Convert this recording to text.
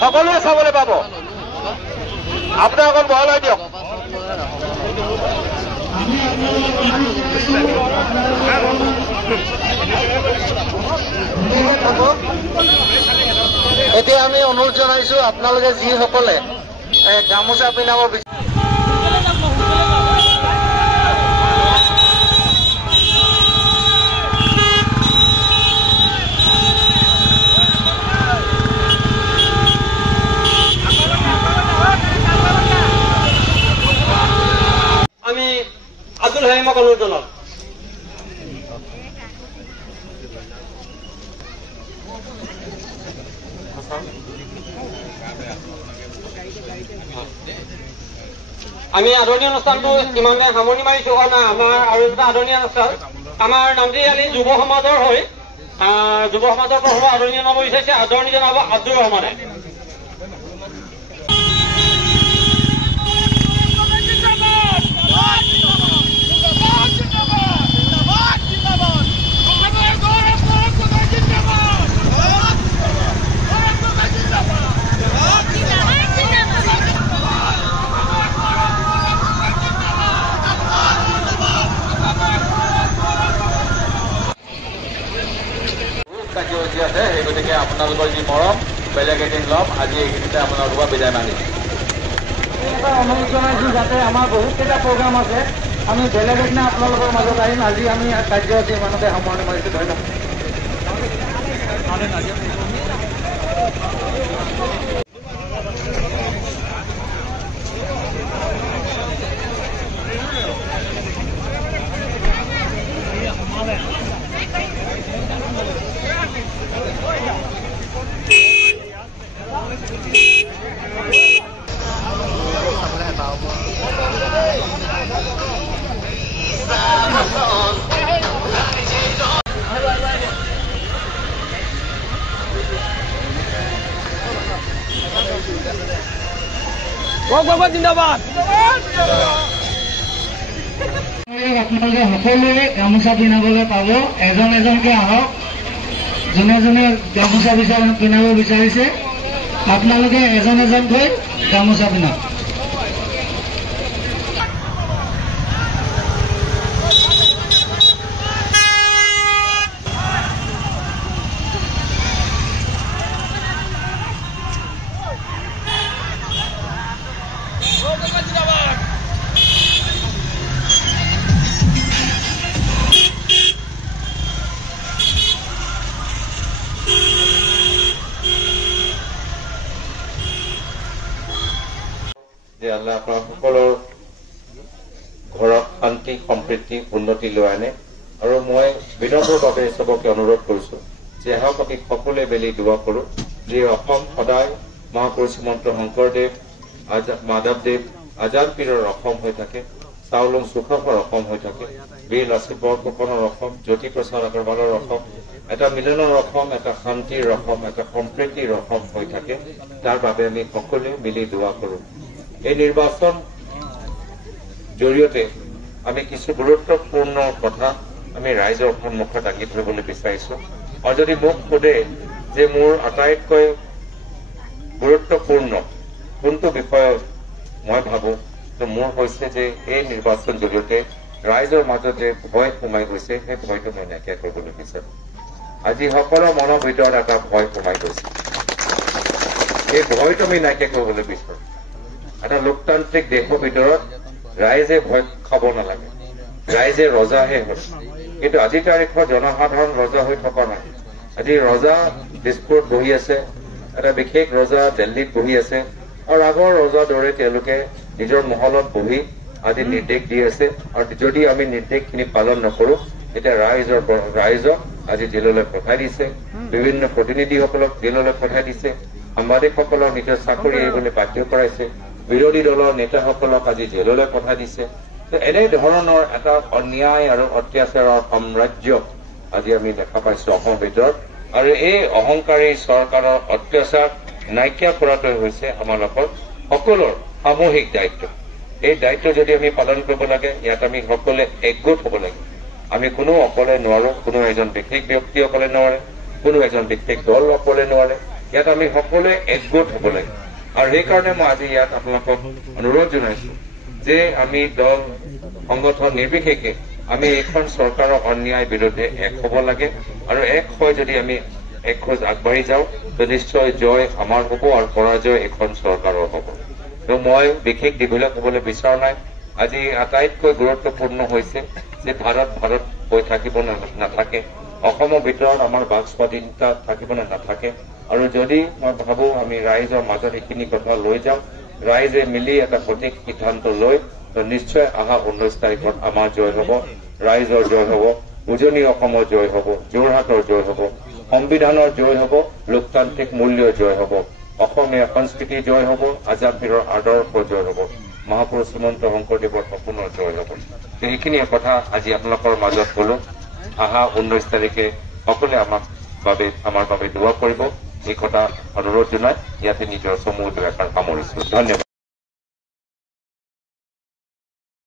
সকলোৱে চাবলৈ পাব। আপোনাৰ অকণ বহলাই দিয়ক। এতিয়া আমি অনুৰোধ জনাইছো আপোনালোকে যিসকলে গামোচা পিন্ধাব আমি আব্দুল হালিমক অনুৰোধ জনাম। আমি আদৰণীয় অনুষ্ঠানটো ইমানে সামৰণি মাৰিছো। আমাৰ আৰু এটা আদৰণীয় অনুষ্ঠান আমাৰ নামটি আলি যুৱ সমাজৰ হৈ যুৱ সমাজৰ পৰা হ'ব আদৰণীয় জনাব বিচাৰিছে। আদৰণি জনাব আব্দুৰ ৰহমানে। কাৰ্যসূচী আছে, সেই গতিকে আপোনালোকৰ যি মৰম বেলেগ এদিন ল'ম। আজি এইখিনিতে আপোনালোকৰ পৰা বিদায় মাগিম। এটা অনুৰোধ জনাইছোঁ যাতে আমাৰ বহুতকেইটা প্ৰগ্ৰাম আছে, আমি বেলেগ এদিনা আপোনালোকৰ মাজত আহিম। আজি আমি কাৰ্যসূচী ইমানতে সামৰণি মাৰিছোঁ। ধন্যবাদ। জিন্দাবাদ। আপোনালোকে সকলোৱে গামোচা পিন্ধাবলৈ পাব। এজন এজনকে আহক। যোনে যোনে গামোচা পিন্ধাব বিচাৰিছে আপোনালোকে এজন এজনকৈ গামোচা পিন্ধক। যে আল্লাহ আপোনাৰ সকলৰ ঘৰত শান্তি সম্প্ৰীতি উন্নতি লৈ আনে। আৰু মই বিনম্ৰভাৱে চবকে অনুৰোধ কৰিছো যে আহক আমি সকলোৱে মিলি দোৱা কৰো যে অসম সদায় মহাপুৰুষ শ্ৰীমন্ত শংকৰদেৱ মাধৱদেৱ আজাদ পীৰৰ অসম হৈ থাকে, চাউলুং চুকাফাৰ অসম হৈ থাকে, বীৰ লাচিত বৰফুকনৰ অসম, জ্যোতিপ্ৰসাদ আগৰৱালৰ অসম, এটা মিলনৰ অসম, এটা শান্তিৰ অসম, এটা সম্প্ৰীতিৰ অসম হৈ থাকে। তাৰ বাবে আমি সকলোৱে মিলি দোৱা কৰো। এই নিৰ্বাচন জৰিয়তে আমি কিছু গুৰুত্বপূৰ্ণ কথা আমি ৰাইজৰ সন্মুখত দাঙি ধৰিবলৈ বিচাৰিছো। আৰু যদি মোক সোধে যে মোৰ আটাইতকৈ গুৰুত্বপূৰ্ণ কোনটো বিষয় মই ভাবো, তো মোৰ হৈছে যে এই নিৰ্বাচন জৰিয়তে ৰাইজৰ মাজত যে ভয় সোমাই গৈছে, সেই ভয়টো মই নাইকিয়া কৰিবলৈ বিচাৰো। আজি সকলো মনৰ ভিতৰত এটা ভয় সোমাই গৈছে, এই ভয়টো আমি নাইকিয়া কৰিবলৈ বিচাৰো। এটা লোকতান্ত্ৰিক দেশৰ ভিতৰত ৰাইজে ভয় খাব নালাগে, ৰাইজে ৰজাহে হয়। কিন্তু আজি তাৰিখৰ জনসাধাৰণ ৰজা হৈ থকা নাই। আজি ৰজা দিছপুৰত বহি আছে, এটা বিশেষ ৰজা দিল্লীত বহি আছে, আৰু আগৰ ৰজাৰ দৰে তেওঁলোকে নিজৰ মহলত বহি আজি নিৰ্দেশ দি আছে। আৰু যদি আমি নিৰ্দেশখিনি পালন নকৰো তেতিয়া ৰাইজক আজি জেললৈ পঠাই দিছে, বিভিন্ন প্ৰতিনিধিসকলক জেললৈ পঠাই দিছে, সাংবাদিকসকলক নিজৰ চাকৰি এৰিবলৈ বাধ্য কৰাইছে, বিৰোধী দলৰ নেতাসকলক আজি জেললৈ পঠাই দিছে। এনে ধৰণৰ এটা অন্যায় আৰু অত্যাচাৰৰ সাম্ৰাজ্য আজি আমি দেখা পাইছো অসমৰ ভিতৰত। আৰু এই অহংকাৰী চৰকাৰৰ অত্যাচাৰ নাইকিয়া কৰাটোৱে হৈছে আমালোকৰ সকলোৰ সামূহিক দায়িত্ব। এই দায়িত্ব যদি আমি পালন কৰিব লাগে, ইয়াত আমি সকলোৱে একগোট হ'ব লাগে। আমি কোনো অকলে নোৱাৰো, কোনো এজন বিশেষ ব্যক্তি অকলে নোৱাৰে, কোনো এজন বিশেষ দল অকলে নোৱাৰে। ইয়াত আমি সকলোৱে একগোট হ'ব লাগে আৰু সেইকাৰণে মই আজি ইয়াত আপোনালোকক অনুৰোধ জনাইছো যে আমি দল সংগঠন নিৰ্বিশেষে আমি এইখন চৰকাৰৰ অন্যায় বিৰুদ্ধে এক হ'ব লাগে আৰু এক হৈ যদি আমি এক খোজ আগবাঢ়ি যাওঁ তো নিশ্চয় জয় আমাৰ হ'ব আৰু পৰাজয় এখন চৰকাৰৰ হ'ব। তো মই বিশেষ দীঘলীয়া ক'বলৈ বিচৰা নাই। আজি আটাইতকৈ গুৰুত্বপূৰ্ণ হৈছে যে ভাৰত হৈ থাকিব নাথাকে, অসমৰ ভিতৰত আমাৰ বাক স্বাধীনতা থাকিব নে নাথাকে। আৰু যদি মই ভাবোঁ আমি ৰাইজৰ মাজত এইখিনি কথা লৈ যাওঁ, ৰাইজে মিলি এটা সঠিক সিদ্ধান্ত লৈ তো নিশ্চয় অহা 19 তাৰিখত আমাৰ জয় হ'ব, ৰাইজৰ জয় হ'ব, উজনি অসমৰ জয় হ'ব, যোৰহাটৰ জয় হ'ব, সংবিধানৰ জয় হ'ব, লোকতান্ত্ৰিক মূল্যৰ জয় হ'ব, অসমীয়া সংস্কৃতি জয় হ'ব, আজাদপীৰৰ আদৰ্শ জয় হ'ব, মহাপুৰুষ শ্ৰীমন্ত শংকৰদেৱৰ সপোনৰ জয় হ'ব। এইখিনিয়ে কথা আজি আপোনালোকৰ মাজত ক'লো। অহা 19 তাৰিখে সকলোৱে আমাৰ বাবে দোৱা কৰিব, এই কথা অনুৰোধ জনাই ইয়াতে নিজৰ চমু দুআষাৰ সামৰিছো। ধন্যবাদ।